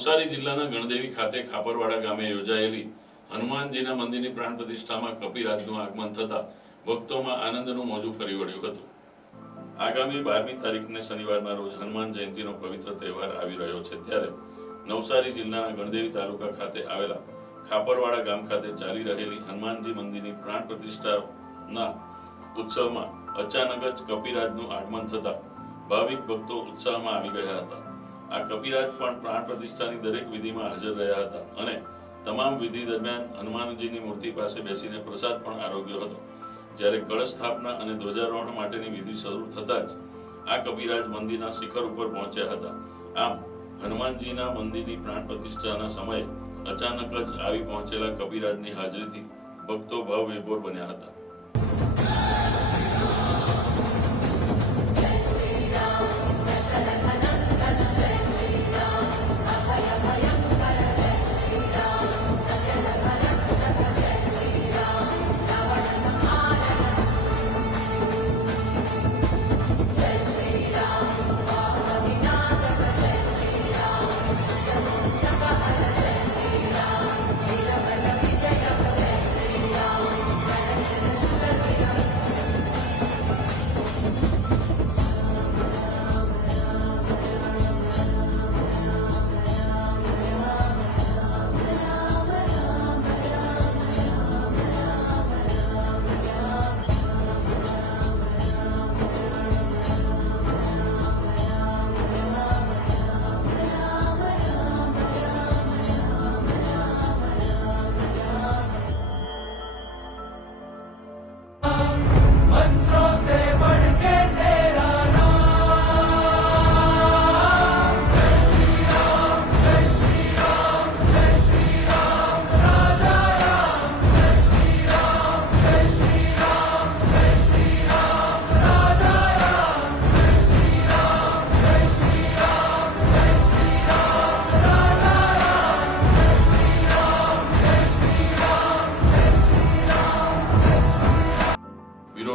નવસારી જિલ્લાના ગણદેવી ખાતે ખાપરવાડા ગામે યોજાયેલી હનુમાનજીના મંદિરની પ્રાણ પ્રતિષ્ઠામાં કપિરાજનું આગમન થતાં ભક્તોમાં આનંદનું મોજું ફરી વળ્યું હતું. આગામી બારમી તારીખને શનિવારના રોજ હનુમાન જયંતિનો પવિત્ર તહેવાર આવી રહ્યો છે ત્યારે નવસારી જિલ્લાના ગણદેવી તાલુકા ખાતે આવેલા ખાપરવાડા ગામ ખાતે ચાલી રહેલી હનુમાનજી મંદિરની પ્રાણ પ્રતિષ્ઠાના ઉત્સવમાં અચાનક જ કપિરાજનું આગમન થતાં ભાવિક ભક્તો ઉત્સાહમાં આવી ગયા હતા. આ કપિરાજ પણ પ્રાણ પ્રતિષ્ઠાની દરેક વિધિમાં હાજર રહ્યા હતા અને તમામ વિધિ દરમિયાન હનુમાનજીની મૂર્તિ પાસે બેસીને પ્રસાદ પણ આરોગ્યો હતો. જ્યારે કળશ સ્થાપના અને ધ્વજારોહણ માટેની વિધિ શરૂ થતાં જ આ કપિરાજ મંદિરના શિખર ઉપર પહોંચ્યા હતા. આમ, હનુમાનજીના મંદિરની પ્રાણ પ્રતિષ્ઠાના સમયે અચાનક જ આવી પહોંચેલા કપિરાજની હાજરીથી ભક્તો ભાવ વિભોર બન્યા હતા.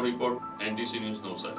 report NTC News Navsari.